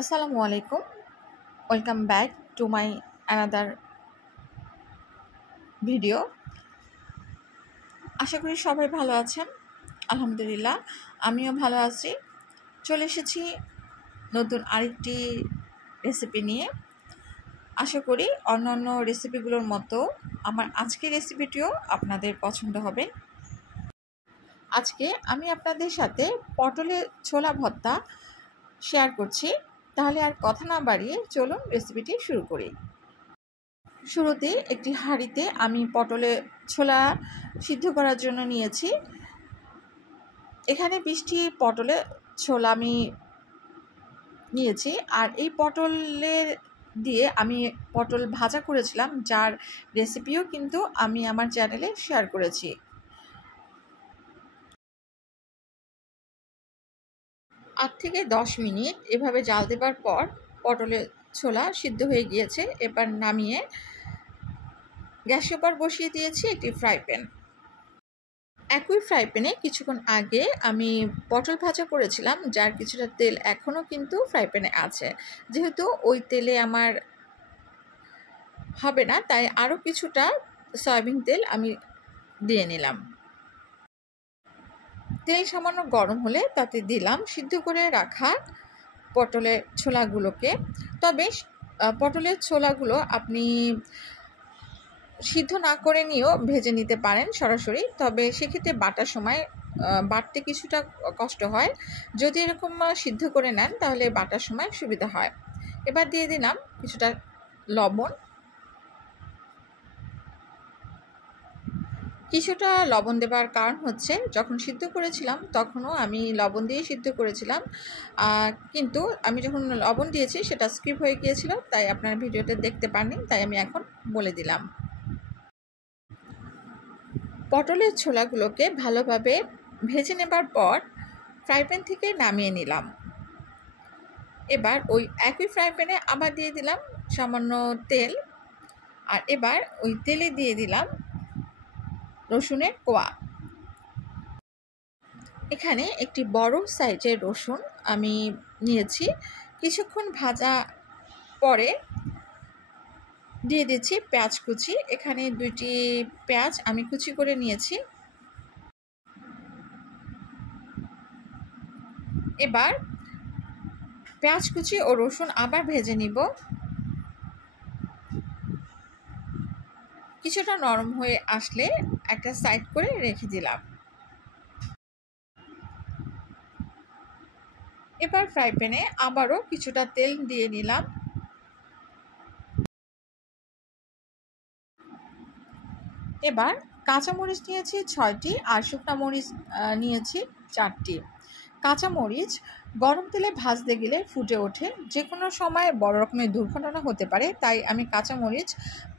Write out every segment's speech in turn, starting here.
আসসালামু আলাইকুম, welcome back to my another video. আশা করি সবাই ভালো আছেন। আলহামদুলিল্লাহ, আমিও ভালো আছি। চলে এসেছি নতুন আরেকটি রেসিপি নিয়ে। আশা করি অন্যান্য রেসিপিগুলোর মতো আমার আজকের রেসিপিটিও আপনাদের পছন্দ হবে। আজকে আমি আপনাদের সাথে পটলের ছোলা ভর্তা শেয়ার করছি। তাহলে আর কথা না বাড়িয়ে চলুন রেসিপিটি শুরু করি। শুরুতে একটি হাঁড়িতে আমি পটলের ছোলা সিদ্ধ করার জন্য নিয়েছি। এখানে 20টি পটলের ছোলা আমি নিয়েছি। আর এই পটলের দিয়ে আমি পটল ভাজা করেছিলাম, যার রেসিপিও কিন্তু আমি আমার চ্যানেলে শেয়ার করেছি। 8 থেকে 10 মিনিট এভাবে জাল দেবার পর পটলের ছোলা সিদ্ধ হয়ে গিয়েছে। এবার নামিয়ে গ্যাসের উপর বসিয়ে দিয়েছি একটি ফ্রাই প্যান। একই ফ্রাই প্যানে কিছুক্ষণ আগে আমি পটল ভাজা করেছিলাম, যার কিছুটা তেল এখনও কিন্তু ফ্রাই প্যানে আছে। যেহেতু ওই তেলে আমার হবে না, তাই আরও কিছুটা সয়াবিন তেল আমি দিয়ে নিলাম। তেল সামান্য গরম হলে তাতে দিলাম সিদ্ধ করে রাখা পটলের ছোলাগুলোকে। তবে পটলের ছোলাগুলো আপনি সিদ্ধ না করে নিয়েও ভেজে নিতে পারেন সরাসরি। তবে সেক্ষেত্রে বাটার সময় বাটতে কিছুটা কষ্ট হয়। যদি এরকম সিদ্ধ করে নেন তাহলে বাটার সময় সুবিধা হয়। এবার দিয়ে দিলাম কিছুটা লবণ। কিছুটা লবণ দেবার কারণ হচ্ছে, যখন সিদ্ধ করেছিলাম তখনও আমি লবণ দিয়ে সিদ্ধ করেছিলাম, কিন্তু আমি যখন লবণ দিয়েছি সেটা স্কিপ হয়ে গিয়েছিল, তাই আপনার ভিডিওটা দেখতে পাননি, তাই আমি এখন বলে দিলাম। পটলের ছোলাগুলোকে ভালোভাবে ভেজে নেবার পর ফ্রাই প্যান থেকে নামিয়ে নিলাম। এবার ওই একই ফ্রাই প্যানে আবার দিয়ে দিলাম সামান্য তেল। আর এবার ওই তেলে দিয়ে দিলাম রসুনের কোয়া। এখানে একটি বড় সাইজের রসুন আমি নিয়েছি। কিছুক্ষণ ভাজা পরে দিয়ে দিচ্ছি পেঁয়াজ কুচি। এখানে 2টি পেঁয়াজ আমি কুচি করে নিয়েছি। এবার পেঁয়াজ কুচি ও রসুন আবার ভেজে নিব। কিছুটা নরম হয়ে আসলে একটা সাইড করে রেখে দিলাম। এবার ফ্রাই প্যানে আবারও কিছুটা তেল দিয়ে নিলাম। এবার কাঁচামরিচ নিয়েছি 6টি আর শুকনো মরিচ নিয়েছি 4টি। কাঁচামরিচ গরম তেলে ভাজতে গেলে ফুটে ওঠে। যে কোনো সময় বড় রকমের দুর্ঘটনা হতে পারে, তাই আমি কাঁচামরিচ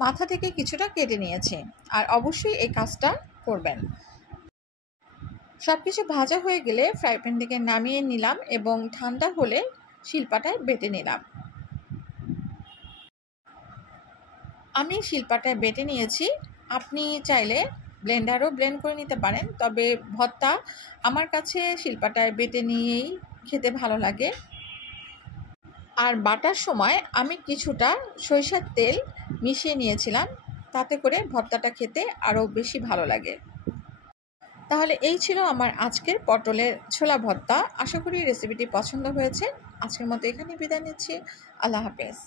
মাথা থেকে কিছুটা কেটে নিয়েছি। আর অবশ্যই এই কাজটা করবেন। সব কিছু ভাজা হয়ে গেলে ফ্রাই প্যান থেকে নামিয়ে নিলাম এবং ঠান্ডা হলে শিলপাটায় বেটে নিলাম। আমি শিলপাটায় বেটে নিয়েছি। আপনি চাইলে ব্লেন্ডারও ব্লেন্ড করে নিতে পারেন, তবে ভর্তা আমার কাছে শিলপাটায় বেটে নিয়েই খেতে ভালো লাগে। আর বাটার সময় আমি কিছুটা সরিষার তেল মিশিয়ে নিয়েছিলাম, তাতে করে ভর্তাটা খেতে আরও বেশি ভালো লাগে। তাহলে এই ছিল আমার আজকের পটলের ছোলা ভর্তা। আশা করি রেসিপিটি পছন্দ হয়েছে। আজকের মতো এখানেই বিদায় নিচ্ছি। আল্লাহ হাফেজ।